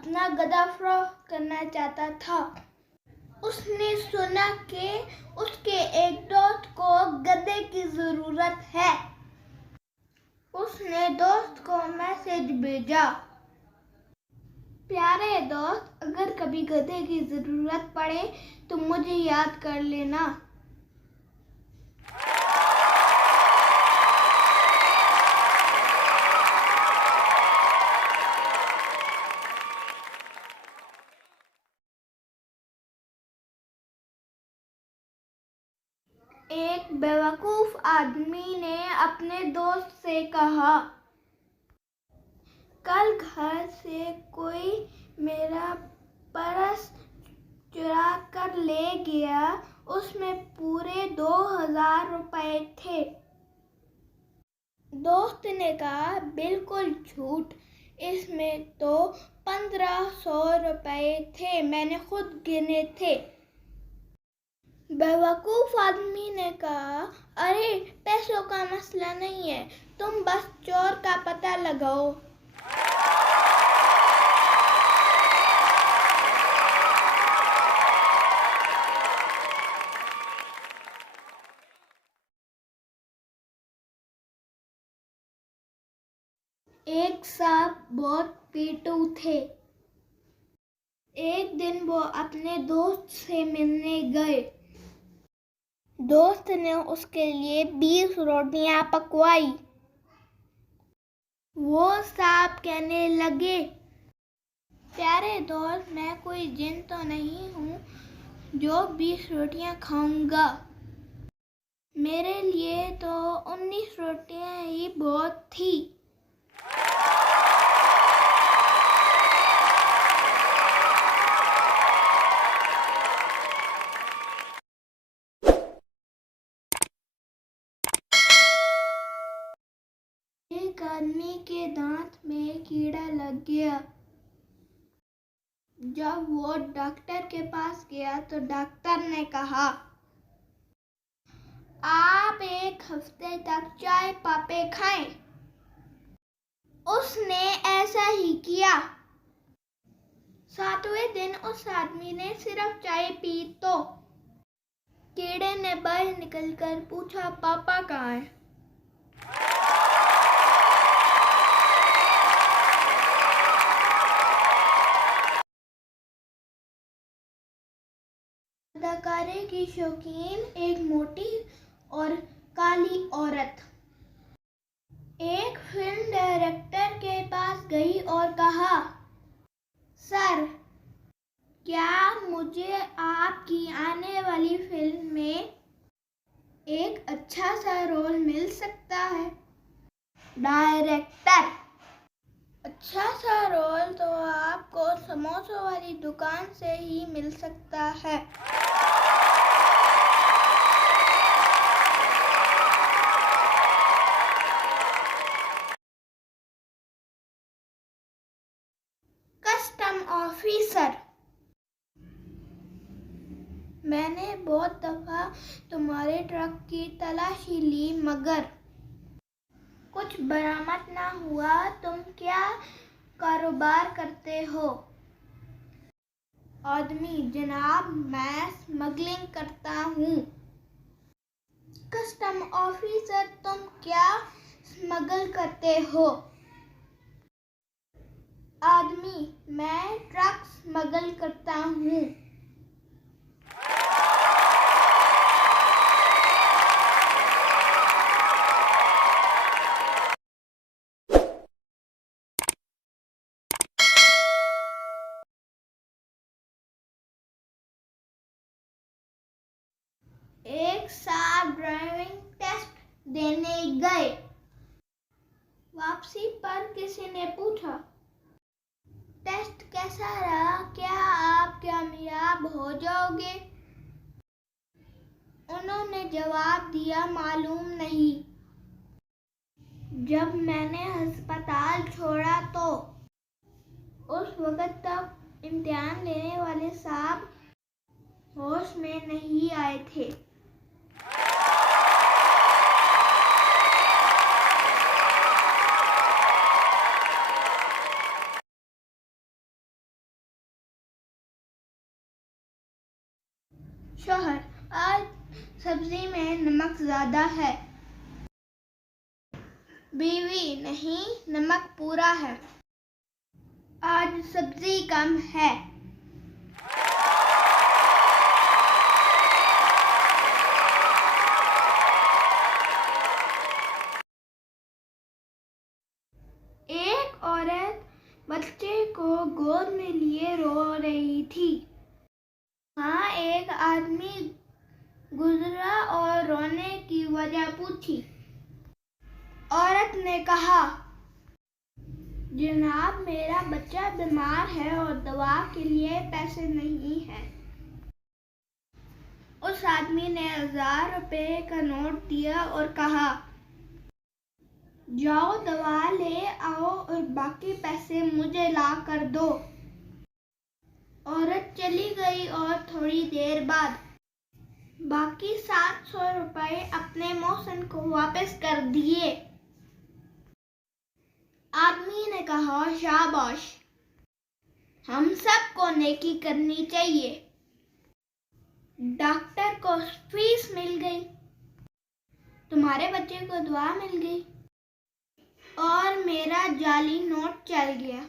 अपना गधा फरोख्त करना चाहता था। उसने सुना कि उसके एक दोस्त को गधे की ज़रूरत है। उसने दोस्त को मैसेज भेजा, प्यारे दोस्त, अगर कभी गधे की ज़रूरत पड़े तो मुझे याद कर लेना। एक बेवकूफ़ आदमी ने अपने दोस्त से कहा, कल घर से कोई मेरा पर्स चुरा कर ले गया। उसमें पूरे 2000 रुपए थे। दोस्त ने कहा, बिल्कुल झूठ, इसमें तो 1500 रुपए थे, मैंने खुद गिने थे। बेवकूफ़ आदमी ने कहा, अरे पैसों का मसला नहीं है, तुम बस चोर का पता लगाओ। एक सांप बहुत पेटू थे। एक दिन वो अपने दोस्त से मिलने गए। दोस्त ने उसके लिए 20 रोटियां पकवाई। वो सांप कहने लगे, प्यारे दोस्त, मैं कोई जिन तो नहीं हूँ जो 20 रोटियां खाऊंगा। मेरे लिए तो 19 रोटियां ही बहुत थी। एक आदमी के दांत में कीड़ा लग गया। जब वो डॉक्टर के पास गया तो डॉक्टर ने कहा, आप एक हफ्ते तक चाय पापे खाएं। उसने ऐसा ही किया। 7वें दिन उस आदमी ने सिर्फ चाय पी तो कीड़े ने बाहर निकलकर पूछा, पापा कहाँ हैं? अदाकारी की शौकीन एक मोटी और काली औरत एक फिल्म डायरेक्टर के पास गई और कहा, सर, क्या मुझे आपकी आने वाली फिल्म में एक अच्छा सा रोल मिल सकता है? डायरेक्टर, अच्छा सा रोल तो आपको समोसों वाली दुकान से ही मिल सकता है। कस्टम ऑफिसर, मैंने बहुत दफ़ा तुम्हारे ट्रक की तलाशी ली मगर कुछ बरामद ना हुआ। तुम क्या कारोबार करते हो? आदमी, जनाब, मैं स्मगलिंग करता हूँ। कस्टम ऑफिसर, तुम क्या स्मगल करते हो? आदमी, मैं ट्रक स्मगल करता हूँ। एक साहब ड्राइविंग टेस्ट देने गए। वापसी पर किसी ने पूछा, टेस्ट कैसा रहा? क्या आप कामयाब हो जाओगे? उन्होंने जवाब दिया, मालूम नहीं। जब मैंने अस्पताल छोड़ा तो उस वक़्त तक इम्तिहान लेने वाले साहब होश में नहीं आए थे। ज़्यादा है। बीवी, नहीं, नमक पूरा है। आज सब्जी कम है। एक औरत बच्चे को गोद में लिए रो रही थी। वहाँ एक आदमी गुजरा और रोने की वजह पूछी। औरत ने कहा, जनाब, मेरा बच्चा बीमार है और दवा के लिए पैसे नहीं हैं। उस आदमी ने 1000 रुपए का नोट दिया और कहा, जाओ दवा ले आओ और बाकी पैसे मुझे ला कर दो। औरत चली गई और थोड़ी देर बाद बाकी 700 रुपए अपने मौसन को वापस कर दिए। आदमी ने कहा, शाबाश, हम सबको नेकी करनी चाहिए। डॉक्टर को फीस मिल गई, तुम्हारे बच्चे को दुआ मिल गई और मेरा जाली नोट चल गया।